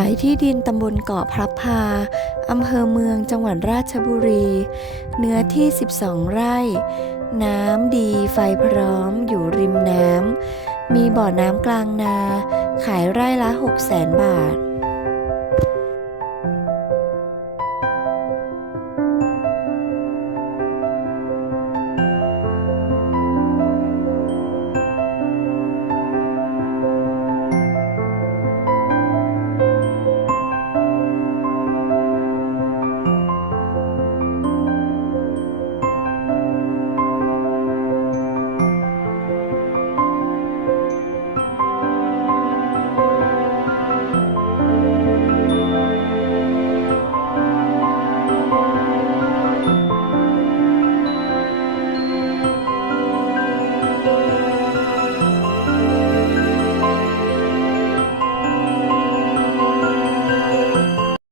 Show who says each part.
Speaker 1: ายที่ดินตำบลเกาะพระพา อำเภอเมืองจังหวัดราชบุรี เนื้อที่ 12 ไร่ น้ำดีไฟพร้อมอยู่ริมน้ำ มีบ่อน้ำกลางนา ขายไร่ละ 6 0 0 0 0 0 บาท